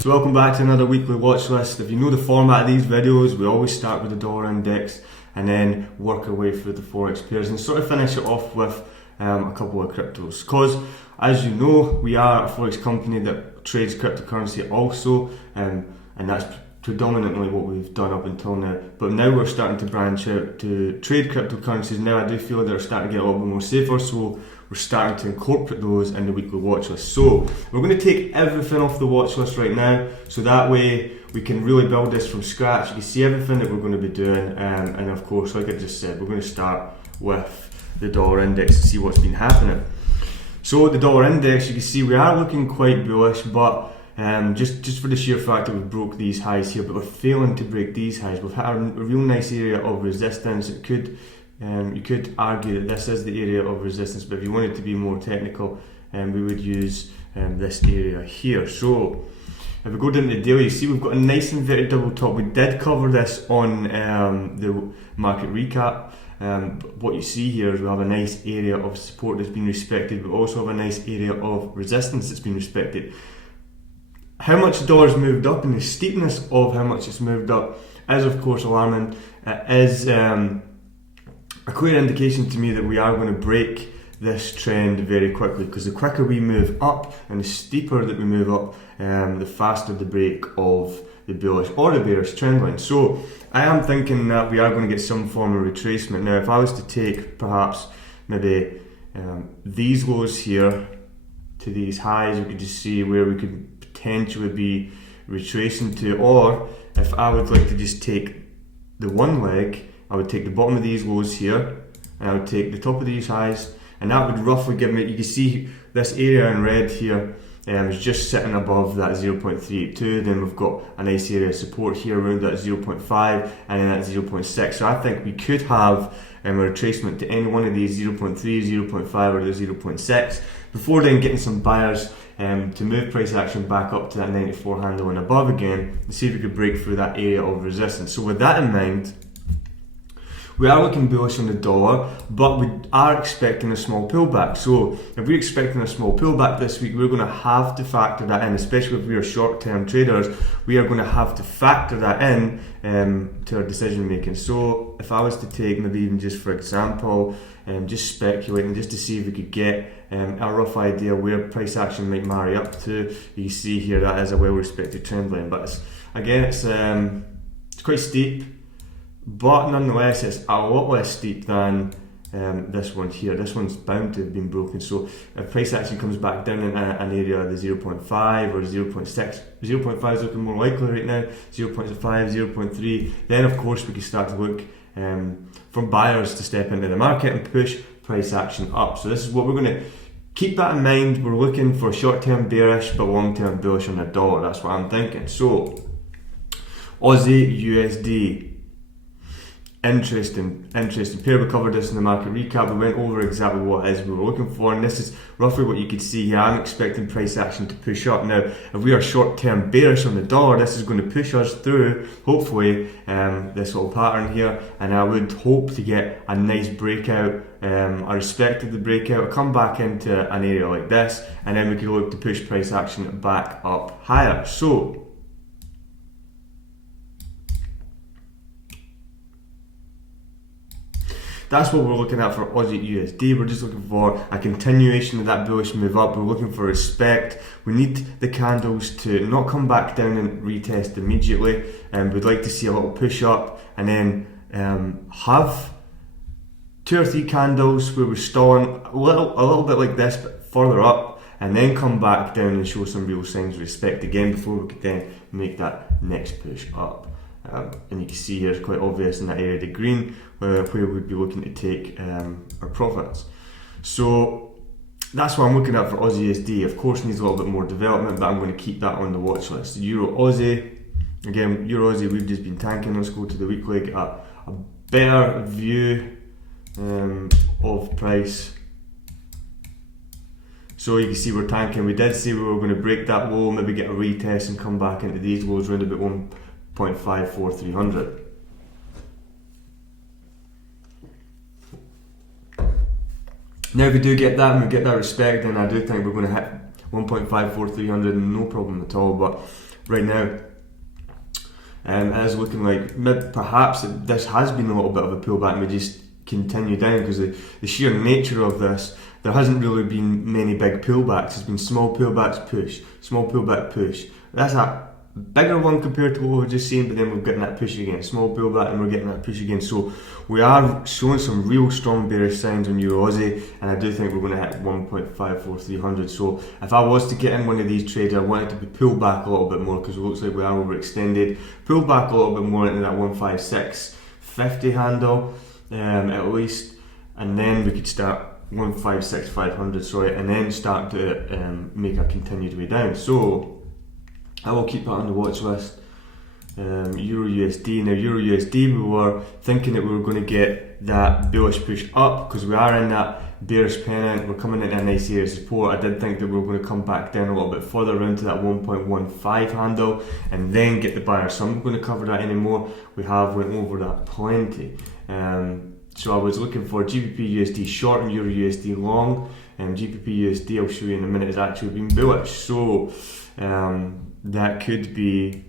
So welcome back to another weekly watch list. If you know the format of these videos, we always start with the dollar index and then work our way through the forex pairs and sort of finish it off with a couple of cryptos. Because as you know, we are a forex company that trades cryptocurrency also, and that's predominantly what we've done up until now. But now we're starting to branch out to trade cryptocurrencies. Now I do feel they're starting to get a little bit more safer, so we're starting to incorporate those in the weekly watch list. So we're going to take everything off the watch list right now, so that way we can really build this from scratch. You can see everything that we're going to be doing, and of course, like I just said, we're going to start with the dollar index to see what's been happening. So the dollar index, you can see we are looking quite bullish, but just for the sheer fact that we broke these highs here, but we're failing to break these highs. We've had a real nice area of resistance. It could you could argue that this is the area of resistance, but if you wanted to be more technical, we would use this area here. So if we go down to the daily, you see we've got a nice inverted double top. We did cover this on the market recap. What you see here is we have a nice area of support that's been respected, but also have a nice area of resistance that's been respected. How much the dollar's moved up and the steepness of how much it's moved up is of course alarming. It is a clear indication to me that we are going to break this trend very quickly, because the quicker we move up and the steeper that we move up, the faster the break of the bullish or the bearish trend line. So I am thinking that we are going to get some form of retracement. Now if I was to take perhaps maybe these lows here to these highs, we could just see where we could potentially be retracing to, or if I would like to just take the one leg, I would take the bottom of these lows here and I would take the top of these highs, and that would roughly give me, you can see this area in red here is just sitting above that 0.382. Then we've got a nice area of support here around that 0.5 and then that 0.6. So I think we could have a retracement to any one of these 0.3, 0.5 or the 0.6 before then getting some buyers to move price action back up to that 94 handle and above again, and see if we could break through that area of resistance. So with that in mind, we are looking bullish on the dollar, but we are expecting a small pullback. So if we're expecting a small pullback this week, we're going to have to factor that in, especially if we are short-term traders. We are going to have to factor that in to our decision making. So if I was to take maybe even just for example, just speculating just to see if we could get a rough idea where price action might marry up to, you see here that is a well-respected trend line, but it's quite steep. But nonetheless, it's a lot less steep than this one here. This one's bound to have been broken. So if price action comes back down in an area of the 0.5 or 0.6, 0.5 is looking more likely right now, 0.5, 0.3, then of course we can start to look for buyers to step into the market and push price action up. So this is what we're going to keep that in mind. We're looking for short-term bearish but long-term bullish on the dollar. That's what I'm thinking. So Aussie USD. Interesting pair. We covered this in the market recap. We went over exactly what it is we were looking for, and this is roughly what you could see here. I'm expecting price action to push up. Now if we are short-term bearish on the dollar, this is going to push us through hopefully this little pattern here, and I would hope to get a nice breakout. I respected the breakout, come back into an area like this, and then we could look to push price action back up higher. So that's what we're looking at for Aussie USD. We're just looking for a continuation of that bullish move up. We're looking for respect. We need the candles to not come back down and retest immediately. We'd like to see a little push up and then have 2 or 3 candles where we're stalling a little bit like this, but further up, and then come back down and show some real signs of respect again before we could then make that next push up. And you can see here it's quite obvious in that area of the green where we'd be looking to take our profits. So that's what I'm looking at for Aussie USD. Of course needs a little bit more development, but I'm going to keep that on the watch list. Euro Aussie, again Euro Aussie we've just been tanking. Let's go to the weekly, get a better view of price. So you can see we're tanking. We did say we were going to break that low, maybe get a retest and come back into these lows around about 1.54300. Now if we do get that and we get that respect, then I do think we're going to hit 1.54300 no problem at all. But right now. It is looking like perhaps this has been a little bit of a pullback and we just continue down, because the sheer nature of this, there hasn't really been many big pullbacks. It's been small pullbacks, push, small pullback, push. That's a bigger one compared to what we were just seeing, but then we're getting that push again, small pullback, and we're getting that push again. So we are showing some real strong bearish signs on EURAUD, and I do think we're going to hit 1.54300. So if I was to get in one of these trades, I want it to be pulled back a little bit more, because it looks like we are overextended. Pull back a little bit more into that 15650 handle, at least, and then we could start 156,500, sorry, and then start to make a continued way down. So I will keep that on the watch list. EURUSD. Now EURUSD, we were thinking that we were going to get that bullish push up, because we are in that bearish pennant. We're coming into a nice area of support. I did think that we were going to come back down a little bit further around to that 1.15 handle and then get the buyer. So I'm not going to cover that anymore. We have went over that plenty. So I was looking for GBPUSD short and EURUSD long, and GBPUSD, I'll show you in a minute, has actually been bullish. So that could be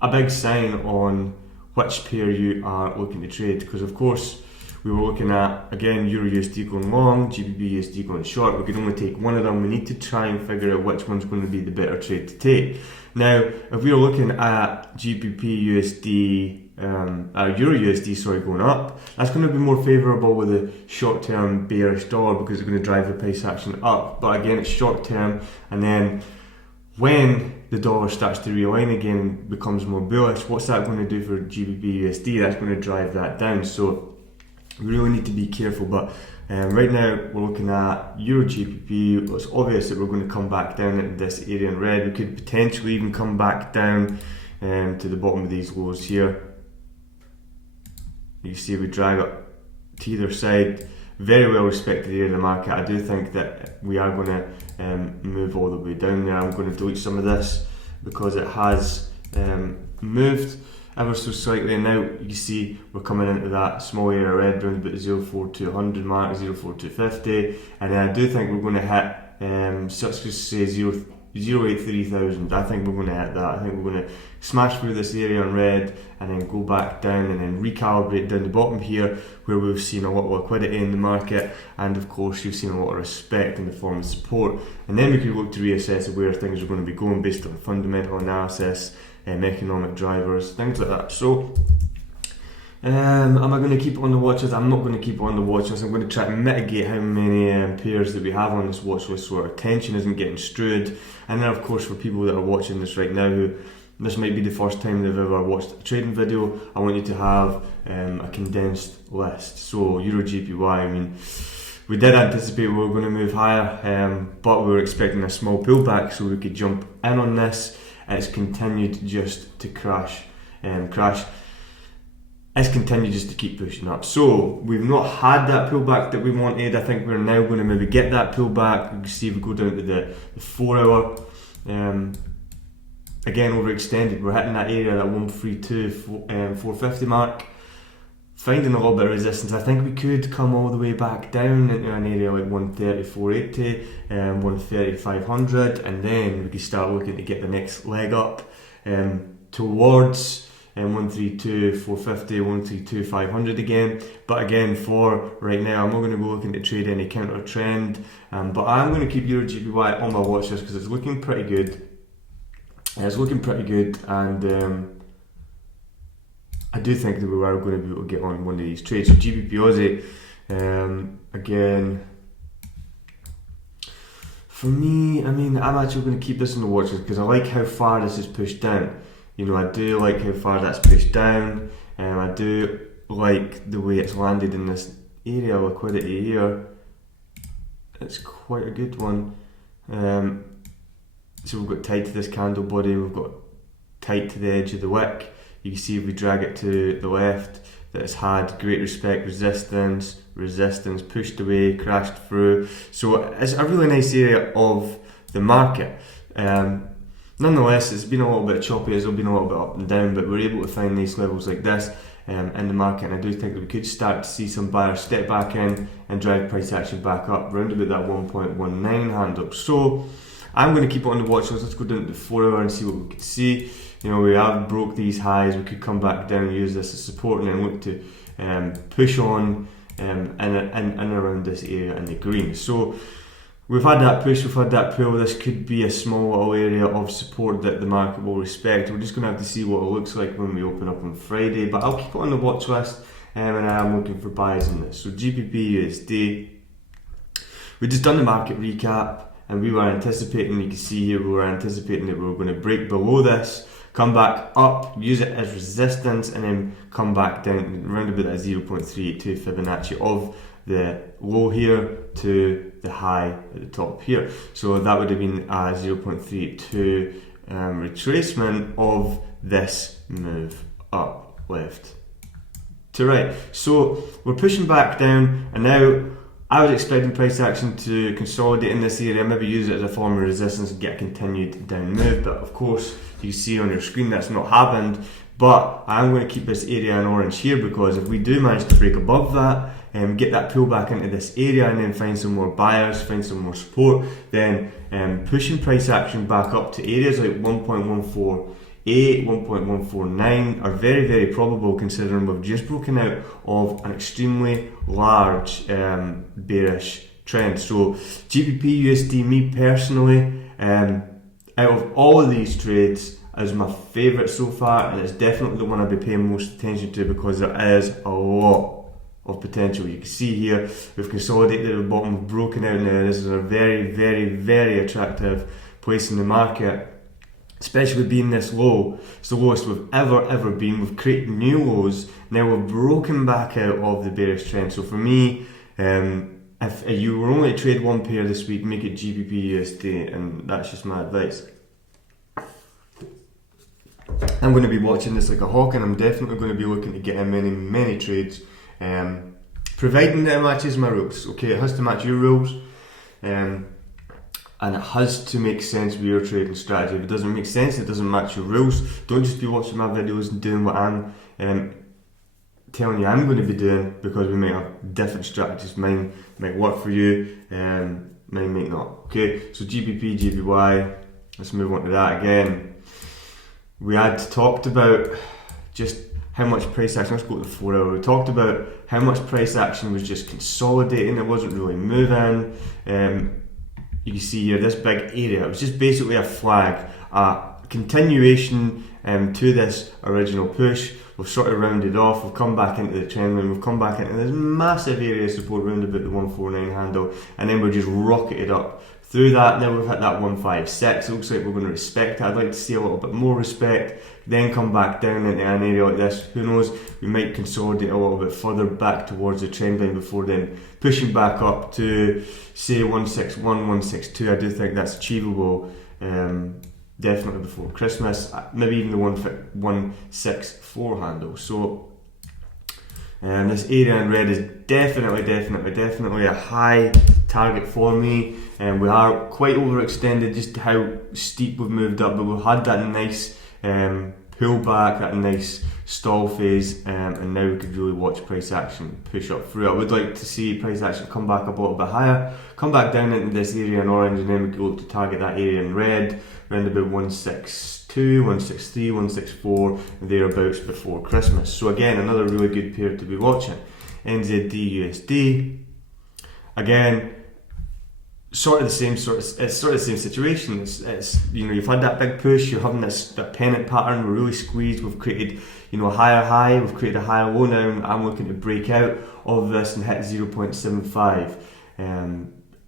a big sign on which pair you are looking to trade, because of course we were looking at, again, EURUSD going long, GBPUSD going short. We can only take one of them. We need to try and figure out which one's going to be the better trade to take. Now, if we are looking at GBPUSD, EURUSD, sorry, going up, that's going to be more favourable with a short-term bearish dollar, because it's going to drive the price action up. But again, it's short-term, and then when the dollar starts to realign again and becomes more bullish, what's that going to do for GBPUSD? That's going to drive that down. So we really need to be careful. But right now we're looking at EURGBP. It's obvious that we're going to come back down into this area in red. We could potentially even come back down to the bottom of these lows here. You see we drag up to either side. Very well respected area of the market. I do think that we are going to move all the way down there. I'm going to delete some of this because it has moved ever so slightly, and now you see we're coming into that small area of red around about the 04200 mark, 04250, and then I do think we're going to hit, so let's just say 083,000. I think we're going to hit that. I think we're going to smash through this area in red and then go back down and then recalibrate down the bottom here, where we've seen a lot of liquidity in the market, and of course you've seen a lot of respect in the form of support, and then we could look to reassess where things are going to be going based on fundamental analysis, economic drivers, things like that. So am I going to keep it on the watch list? I'm not going to keep it on the watch list. I'm going to try to mitigate how many pairs that we have on this watch list so our attention isn't getting strewed. And then of course for people that are watching this right now who this might be the first time they've ever watched a trading video, I want you to have a condensed list. So EURGBP, I mean, we did anticipate we were going to move higher, but we were expecting a small pullback so we could jump in on this. It's continued just to crash. It's continued just to keep pushing up. So we've not had that pullback that we wanted. I think we're now going to maybe get that pullback. You can see if we go down to the 4 hour, again overextended. We're hitting that area, that 132.450 mark, finding a little bit of resistance. I think we could come all the way back down into an area like 130.480, 130.500, and then we could start looking to get the next leg up towards 132.450, 132.500 again. But again, for right now, I'm not going to go looking to trade any counter trend, but I'm going to keep EURGBP on my watch list because it's looking pretty good. It's looking pretty good, and I do think that we are going to be able to get on one of these trades. So GBPUSD, again, for me, I mean, I'm actually going to keep this on the watch list because I like how far this is pushed down. You know, I do like how far that's pushed down, and I do like the way it's landed in this area of liquidity here. It's quite a good one. So we've got tight to this candle body, we've got tight to the edge of the wick. You can see if we drag it to the left that it's had great respect, resistance, pushed away, crashed through. So it's a really nice area of the market. Nonetheless, it's been a little bit choppy, it's been a little bit up and down, but we're able to find nice levels like this in the market, and I do think that we could start to see some buyers step back in and drive price action back up round about that 1.19 handle. So I'm going to keep it on the watch list. Let's go down to the 4 hour and see what we can see. You know, we have broke these highs, we could come back down, use this as support, and then look to push on and around this area in the green. So we've had that push, we've had that pull. This could be a small little area of support that the market will respect. We're just going to have to see what it looks like when we open up on Friday, but I'll keep it on the watch list, and I am looking for buys in this. So GBPUSD, we just done the market recap, and we were anticipating, you can see here, we were anticipating that we were going to break below this, come back up, use it as resistance, and then come back down around about that 0.382 Fibonacci of the low here to the high at the top here. So that would have been a 0.382 retracement of this move up, left to right. So we're pushing back down, and now I was expecting price action to consolidate in this area, maybe use it as a form of resistance and get a continued down move, but of course you see on your screen that's not happened. But I'm going to keep this area in orange here, because if we do manage to break above that and get that pull back into this area and then find some more buyers, find some more support, then pushing price action back up to areas like 1.148, 1.149 are very, very probable, considering we've just broken out of an extremely large bearish trend. So GBPUSD, me personally, out of all of these trades, is my favourite so far, and it's definitely the one I'll be paying most attention to, because there is a lot of potential. You can see here we've consolidated at the bottom, we've broken out now. This is a very, very, very attractive place in the market, especially with being this low. It's the lowest we've ever been. We've created new lows, now we've broken back out of the bearish trend. So for me, if you were only to trade one pair this week, make it GBPUSD, and that's just my advice. I'm going to be watching this like a hawk, and I'm definitely going to be looking to get in many trades, providing that it matches my rules. Okay, it has to match your rules, and it has to make sense with your trading strategy. If it doesn't make sense, it doesn't match your rules, don't just be watching my videos and doing what I'm telling you I'm going to be doing, because we might have different strategies. Mine might work for you, mine might not. Okay, so GBP, GBY, let's move on to that again. We had talked about just how much price action, let's go to the 4 hour, we talked about how much price action was just consolidating, it wasn't really moving. You can see here this big area, it was just basically a flag, a continuation to this original push. We've sort of rounded off, we've come back into the trend line, we've come back into this massive area of support round about the 149 handle, and then we're just rocketed up through that. Now we've hit that 156, it looks like we're going to respect it. I'd like to see a little bit more respect, then come back down into an area like this. Who knows, we might consolidate a little bit further back towards the trend line before then pushing back up to say 161, 162. I do think that's achievable, definitely before Christmas, maybe even the 164 handle. So this area in red is definitely a high target for me, and we are quite overextended just how steep we've moved up, but we've had that nice pullback, that nice stall phase, and now we could really watch price action push up through. I would like to see price action come back up a little bit higher, come back down into this area in orange, and then we could look to target that area in red around about 162, 163, 164 and thereabouts before Christmas. So again, another really good pair to be watching. NZDUSD, again, it's sort of the same situation. It's you know, you've had that big push, you're having that pennant pattern, we're really squeezed, we've created, you know, a higher high, we've created a higher low now. I'm looking to break out of this and hit 0.75,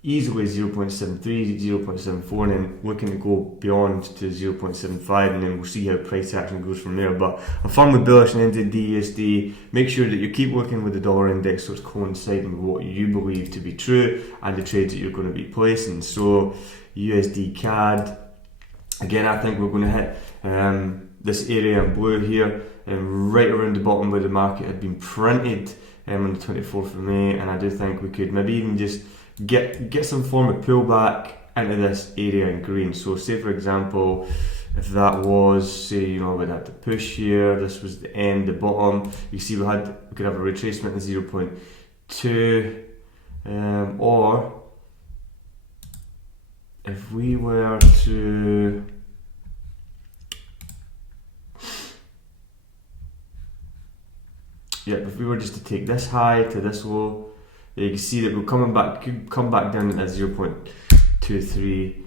easily 0.73, 0.74, and then looking to go beyond to 0.75, and then we'll see how price action goes from there. But I'm firmly bullish on NZDUSD. Make sure that you keep looking with the dollar index so it's coinciding with what you believe to be true and the trades that you're going to be placing. So USD CAD, again, I think we're going to hit this area in blue here, right around the bottom where the market had been printed on the 24th of May, and I do think we could maybe even just get some form of pullback into this area in green. So say for example, if that was, say, you know, we'd have to push here, this was the end, the bottom, you see we could have a retracement in 0.2, or if we were to if we were just to take this high to this low, you can see that we're coming back, could come back down at 0.23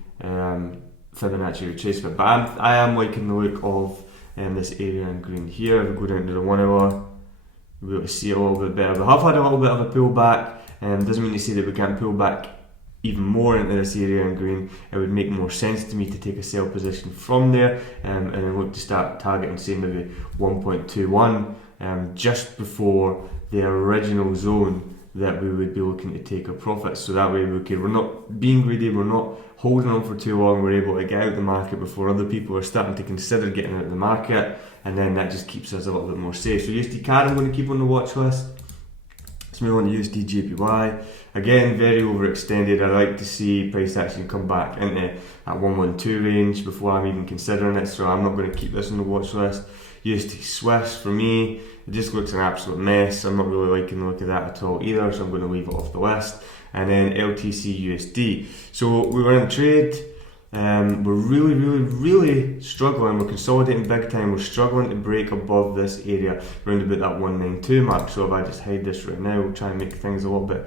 Fibonacci retracement. But I am liking the look of this area in green here. If we go down to the 1 hour, we'll be able to see it a little bit better. We have had a little bit of a pullback. Doesn't mean to say that we can't pull back even more into this area in green. It would make more sense to me to take a sell position from there, and then look to start targeting, say, maybe 1.21 just before the original zone that we would be looking to take a profit. So that way we're not being greedy, we're not holding on for too long, we're able to get out of the market before other people are starting to consider getting out of the market, and then that just keeps us a little bit more safe. So USD CAD I'm going to keep on the watch list. Let's move on to USD JPY. Again, very overextended. I like to see price action come back into that 112 range before I'm even considering it, so I'm not going to keep this on the watch list. USD Swiss, for me, it just looks an absolute mess. I'm not really liking the look of that at all either, so I'm going to leave it off the list. And then LTCUSD. So we were in trade. We're really struggling. We're consolidating big time. We're struggling to break above this area around about that 192 mark. So if I just hide this right now, we'll try and make things a little bit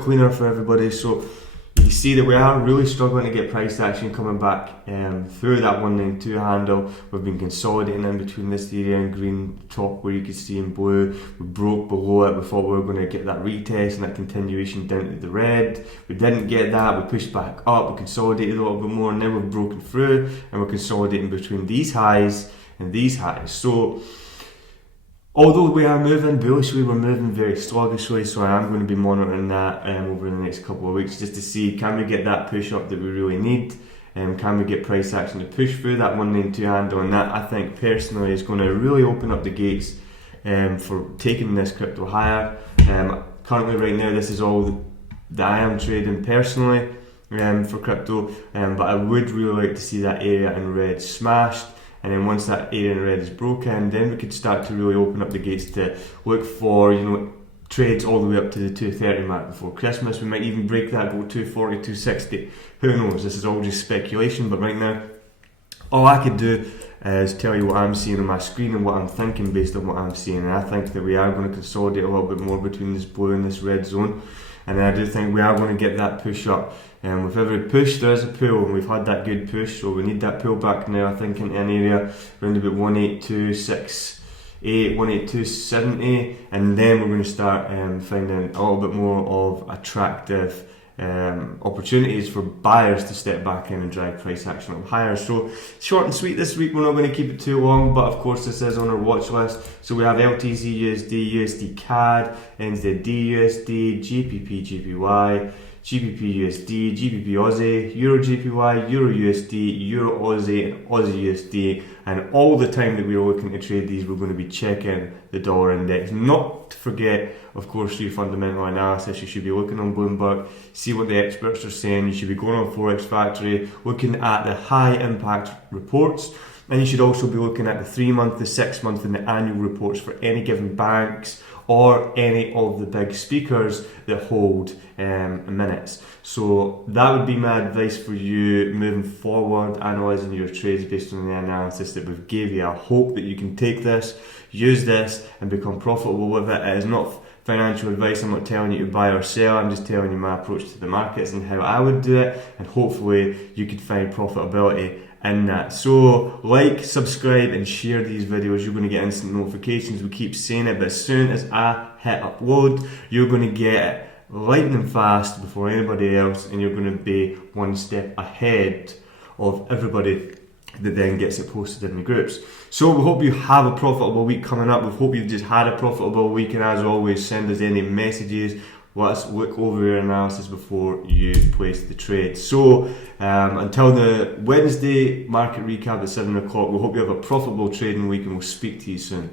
cleaner for everybody. So you can see that we are really struggling to get price action coming back through that 192 handle. We've been consolidating in between this area in green, top where you can see in blue. We broke below it. We thought we were going to get that retest and that continuation down to the red. We didn't get that. We pushed back up. We consolidated a little bit more. Now we've broken through and we're consolidating between these highs and these highs. So although we are moving bullishly, we're moving very sluggishly, so I am going to be monitoring that over the next couple of weeks just to see, can we get that push up that we really need? Can we get price action to push through that 192 handle? And that, I think personally, is going to really open up the gates for taking this crypto higher. Currently right now, this is all that I am trading personally for crypto, but I would really like to see that area in red smashed. And then once that area in red is broken, then we could start to really open up the gates to look for, trades all the way up to the 230 mark before Christmas. We might even break that, go 240, 260. Who knows? This is all just speculation, but right now, all I could do is tell you what I'm seeing on my screen and what I'm thinking based on what I'm seeing. And I think that we are going to consolidate a little bit more between this blue and this red zone. And I do think we are going to get that push up. And with every push, there is a pull, and we've had that good push, so we need that pull back now, I think, into an area around about 182.68, 182.70, and then we're going to start finding a little bit more of attractive opportunities for buyers to step back in and drive price action up higher. So short and sweet this week, we're not going to keep it too long, but of course this is on our watch list. So we have LTCUSD, USD CAD, NZDUSD, GBPUSD, GBPUSD, GBPUSD, EURGBP, EURUSD, EURAUD, and AUDUSD. And all the time that we're looking to trade these, we're going to be checking the dollar index. Not to forget, of course, your fundamental analysis. You should be looking on Bloomberg, see what the experts are saying. You should be going on Forex Factory, looking at the high impact reports. And you should also be looking at the 3-month, the 6-month, and the annual reports for any given banks or any of the big speakers that hold minutes. So that would be my advice for you moving forward, analysing your trades based on the analysis that we've gave you. I hope that you can take this, use this, and become profitable with it. It is not financial advice. I'm not telling you to buy or sell. I'm just telling you my approach to the markets and how I would do it, and hopefully you could find profitability in that. So like, subscribe and share these videos. You're going to get instant notifications. We keep saying it, but as soon as I hit upload, you're going to get it lightning fast before anybody else, and you're going to be one step ahead of everybody that then gets it posted in the groups. So we hope you have a profitable week coming up. We hope you've just had a profitable week, and as always, send us any messages. Let's look over your analysis before you place the trade. So until the Wednesday market recap at 7 o'clock, we hope you have a profitable trading week, and we'll speak to you soon.